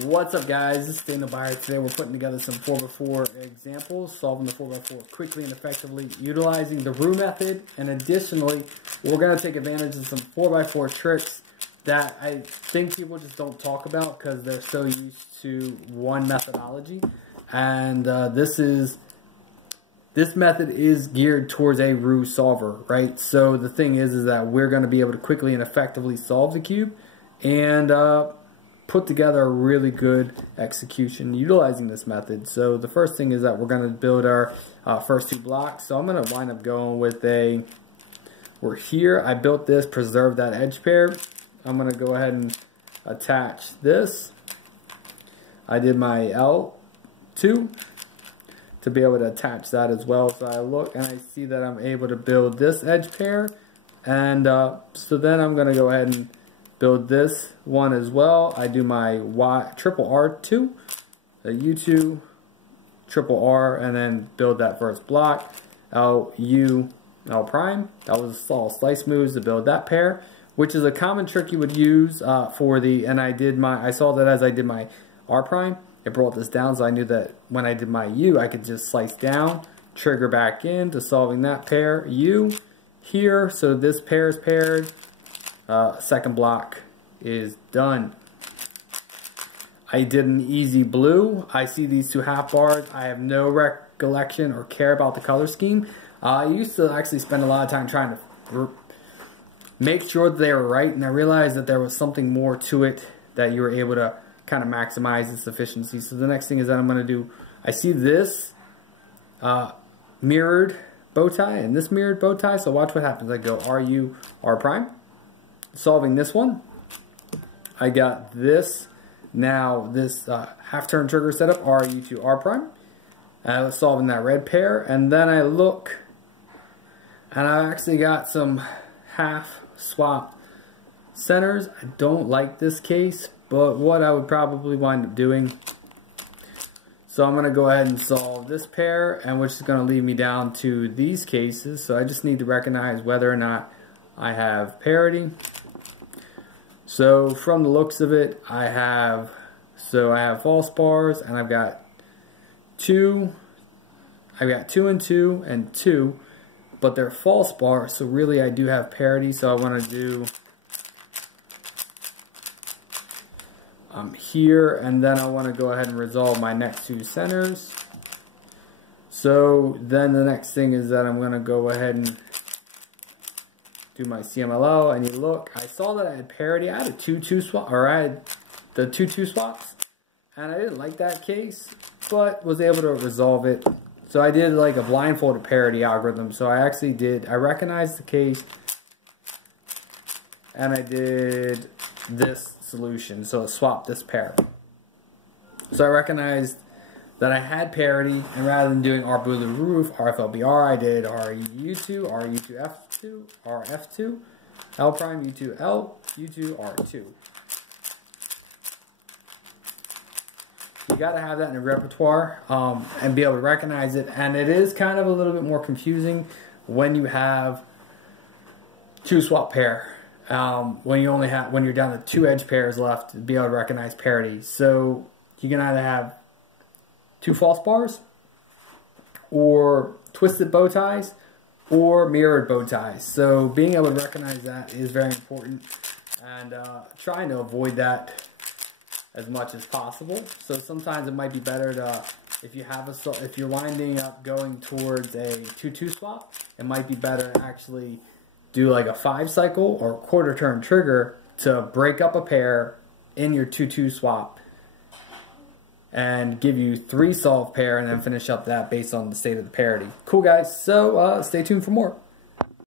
What's up, guys? This is Daniel Buyer. Today we're putting together some 4x4 examples, solving the 4x4 quickly and effectively, utilizing the roux method, and additionally, we're going to take advantage of some 4x4 tricks that I think people just don't talk about because they're so used to one methodology. And this method is geared towards a roux solver, right? So the thing is that we're going to be able to quickly and effectively solve the cube and put together a really good execution utilizing this method. So the first thing is that we're going to build our first two blocks. So I'm going to wind up going with we're here. I built this, preserved that edge pair. I'm going to go ahead and attach this. I did my L2 to be able to attach that as well. So I look and I see that I'm able to build this edge pair. And so then I'm going to go ahead and build this one as well. I do my triple R2, a U2, triple R, and then build that first block. L, U, L prime. That was all slice moves to build that pair, which is a common trick you would use for the, and I saw that as I did my R prime, it brought this down, so I knew that when I did my U, I could just slice down, trigger back into solving that pair. U here, so this pair is paired. Second block is done. I did an easy blue. I see these two half bars. I have no recollection or care about the color scheme. I used to actually spend a lot of time trying to make sure that they were right, and I realized that there was something more to it that you were able to kind of maximize its efficiency. So the next thing is that I'm going to do, I see this mirrored bow tie and this mirrored bow tie, so watch what happens. I go RU, R prime. Solving this one, I got this, now this half turn trigger setup, RU to R prime. I was solving that red pair, and then I look, and I actually got some half swap centers. I don't like this case, but what I would probably wind up doing. So I'm going to go ahead and solve this pair, and which is going to lead me down to these cases. So I just need to recognize whether or not I have parity. So from the looks of it, I have false bars, and I've got two and two and two, but they're false bars, so really I do have parity. So I want to do here, and then I want to go ahead and resolve my next two centers. So then the next thing is that I'm going to go ahead and do my CMLL, and you look, I saw that I had parity. I had a 2-2 swap, or I had the 2-2 swaps, and I didn't like that case, but was able to resolve it. So I did like a blindfolded parity algorithm. So I actually I recognized the case, and I did this solution. So I swapped this pair. So I recognized that I had parity, and rather than doing R blue roof, RFLBR, I did RU2, RU2F2, RF2, L prime, U2L, U2, R2. You got to have that in your repertoire and be able to recognize it, and it is kind of a little bit more confusing when you have two swap pair. When you're down to two edge pairs left, to be able to recognize parity. So you can either have two false bars, or twisted bow ties, or mirrored bow ties. So being able to recognize that is very important, and trying to avoid that as much as possible. So sometimes it might be better to, if you're winding up going towards a 2-2 swap, it might be better to actually do like a 5 cycle or quarter turn trigger to break up a pair in your 2-2 swap and give you 3 solve pair, and then finish up that based on the state of the parity. Cool, guys. So stay tuned for more.